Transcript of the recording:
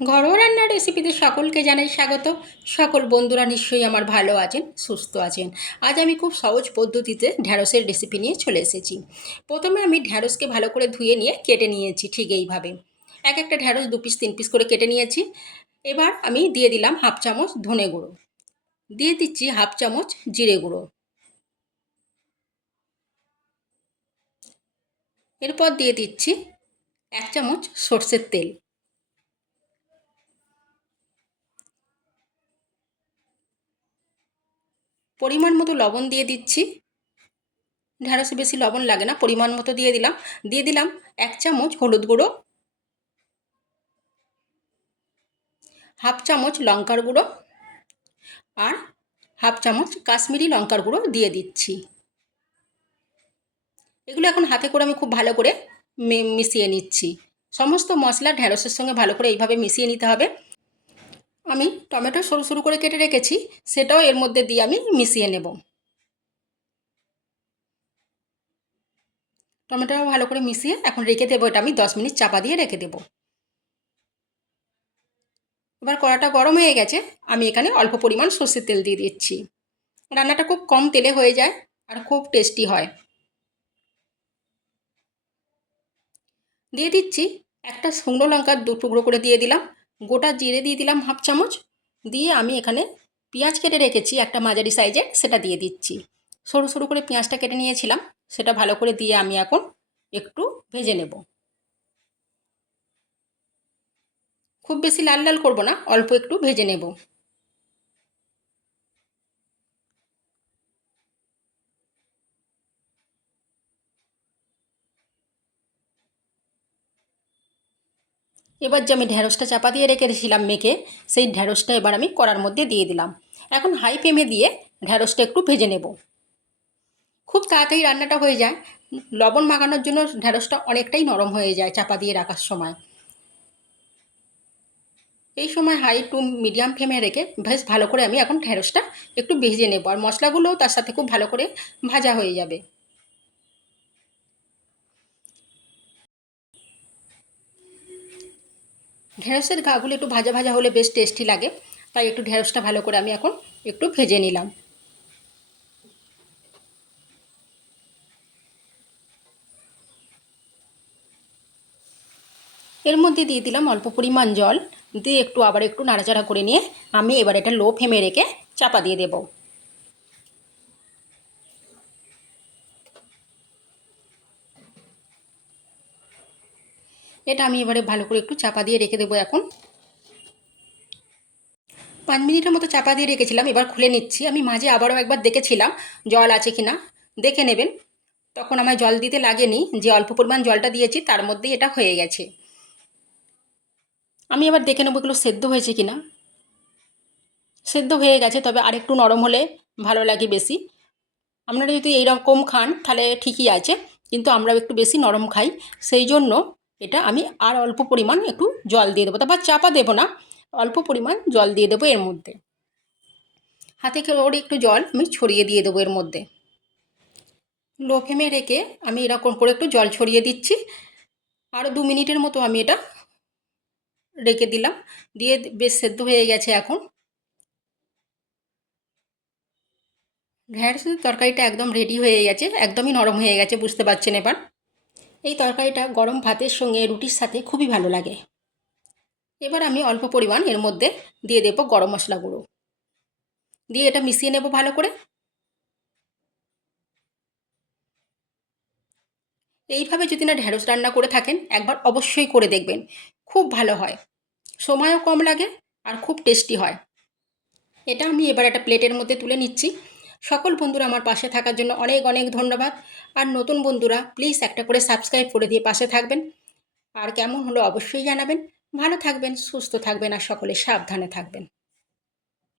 ঘরোয়া রান্নার রেসিপিতে সকলকে জানাই স্বাগত। সকল বন্ধুরা নিশ্চয়ই আমার ভালো আছেন, সুস্থ আছেন। আজ আমি খুব সহজ পদ্ধতিতে ঢ্যাঁড়সের রেসিপি নিয়ে চলে এসেছি। প্রথমে আমি ঢ্যাঁড়সকে ভালো করে ধুয়ে নিয়ে কেটে নিয়েছি ঠিক এইভাবে। এক একটা ঢ্যাঁড়স 2 পিস 3 পিস করে কেটে নিয়েছি। এবার আমি দিয়ে দিলাম হাফ চামচ ধনে গুঁড়ো, দিয়ে দিচ্ছি হাফ চামচ জিরে গুঁড়ো, এরপর দিয়ে দিচ্ছি 1 চামচ সর্ষের তেল, পরিমাণ মতো লবণ দিয়ে দিচ্ছি। ঢ্যাঁড়সে বেশি লবণ লাগে না, পরিমাণ মতো দিয়ে দিলাম 1 চামচ হলুদ গুঁড়ো, হাফ চামচ লঙ্কার গুঁড়ো আর হাফ চামচ কাশ্মীরি লঙ্কার গুঁড়ো দিয়ে দিচ্ছি। এগুলো এখন হাতে করে আমি খুব ভালো করে মিশিয়ে নিচ্ছি। সমস্ত মশলা ঢ্যাঁড়সের সঙ্গে ভালো করে এইভাবে মিশিয়ে নিতে হবে। আমি টমেটো সরু সরু করে কেটে রেখেছি, সেটাও এর মধ্যে দিয়ে আমি মিশিয়ে নেব। টমেটোও ভালো করে মিশিয়ে এখন রেখে দেবো, এটা আমি 10 মিনিট চাপা দিয়ে রেখে দেবো। এবার কড়াটা গরম হয়ে গেছে, আমি এখানে অল্প পরিমাণ সর্ষের তেল দিয়ে দিচ্ছি। রান্নাটা খুব কম তেলে হয়ে যায় আর খুব টেস্টি হয়। দিয়ে দিচ্ছি একটা শুকনো লঙ্কা 2 টুকরো করে দিয়ে দিলাম, গোটা জিরে দিয়ে দিলাম হাফ চামচ, দিয়ে আমি এখানে পেঁয়াজ কেটে রেখেছি একটা মাঝারি সাইজের, সেটা দিয়ে দিচ্ছি। সরু সরু করে পেঁয়াজটা কেটে নিয়েছিলাম, সেটা ভালো করে দিয়ে আমি এখন একটু ভেজে নেব। খুব বেশি লাল লাল করব না, অল্প একটু ভেজে নেব। এবার যে আমি ঢ্যাঁড়সটা চাপা দিয়ে রেখেছিলাম মেখে, সেই ঢ্যাঁড়সটা এবার আমি কড়ার মধ্যে দিয়ে দিলাম। এখন হাই ফ্লেমে দিয়ে ঢ্যাঁড়সটা একটু ভেজে নেব। খুব তাড়াতাড়ি রান্নাটা হয়ে যায়। লবণ মাখানোর জন্য ঢ্যাঁড়সটা অনেকটাই নরম হয়ে যায় চাপা দিয়ে রাখার সময়। এই সময় হাই টু মিডিয়াম ফ্লেমে রেখে বেশ ভালো করে আমি এখন ঢ্যাঁড়সটা একটু ভেজে নেব, আর মশলাগুলোও তার সাথে খুব ভালো করে ভাজা হয়ে যাবে। ঢ্যাঁড়সের গাগুলো একটু ভাজা ভাজা হলে বেশ টেস্টি লাগে, তাই একটু ঢ্যাঁড়সটা ভালো করে আমি এখন একটু ভেজে নিলাম। এর মধ্যে দিয়ে দিলাম অল্প পরিমাণ জল, দিয়ে একটু আবার একটু নাড়াচাড়া করে নিয়ে আমি এবার এটা লো ফ্লেমে রেখে চাপা দিয়ে দেব। এটা আমি এবারে ভালো করে একটু চাপা দিয়ে রেখে দেবো। এখন 5 মিনিটের মতো চাপা দিয়ে রেখেছিলাম, এবার খুলে নিচ্ছি। আমি মাঝে আবারও একবার দেখেছিলাম জল আছে কিনা, দেখে নেবেন। তখন আমায় জল দিতে লাগেনি, যে অল্প পরিমাণ জলটা দিয়েছি তার মধ্যেই এটা হয়ে গেছে। আমি এবার দেখে নেবো এগুলো সেদ্ধ হয়েছে কিনা। সেদ্ধ হয়ে গেছে, তবে আরেকটু নরম হলে ভালো লাগে বেশি। আপনারা যদি এইরকম খান তাহলে ঠিকই আছে, কিন্তু আমরা একটু বেশি নরম খাই, সেই জন্য এটা আমি আর অল্প পরিমাণ একটু জল দিয়ে দেবো। তারপর চাপা দেবো না, অল্প পরিমাণ জল দিয়ে দেবো এর মধ্যে। হাতে করে একটু জল আমি ছড়িয়ে দিয়ে দেবো এর মধ্যে। লো ফ্লেমে রেখে আমি এরকম করে একটু জল ছড়িয়ে দিচ্ছি। আরও 2 মিনিটের মতো আমি এটা রেখে দিলাম, দিয়ে বেশ সেদ্ধ হয়ে গেছে। এখন ঢ্যাঁড়সের তরকারিটা একদম রেডি হয়ে গেছে, একদমই নরম হয়ে গেছে, বুঝতে পারছেন এবার। এই তরকারিটা গরম ভাতের সঙ্গে রুটির সাথে খুবই ভালো লাগে। এবার আমি অল্প পরিমাণ এর মধ্যে দিয়ে দেবো গরম মশলা গুঁড়ো, দিয়ে এটা মিশিয়ে নেব ভালো করে। এইভাবে যদি না ঢ্যাঁড়স রান্না করে থাকেন একবার অবশ্যই করে দেখবেন, খুব ভালো হয়, সময়ও কম লাগে আর খুব টেস্টি হয়। এটা আমি এবার একটা প্লেটের মধ্যে তুলে নিচ্ছি। সকল বন্ধুরা আমার পাশে থাকার জন্য অনেক অনেক ধন্যবাদ। আর নতুন বন্ধুরা প্লিজ একটা করে সাবস্ক্রাইব করে দিয়ে পাশে থাকবেন। আর কেমন হলো অবশ্যই জানাবেন। ভালো থাকবেন, সুস্থ থাকবেন আর সকলে সাবধানে থাকবেন।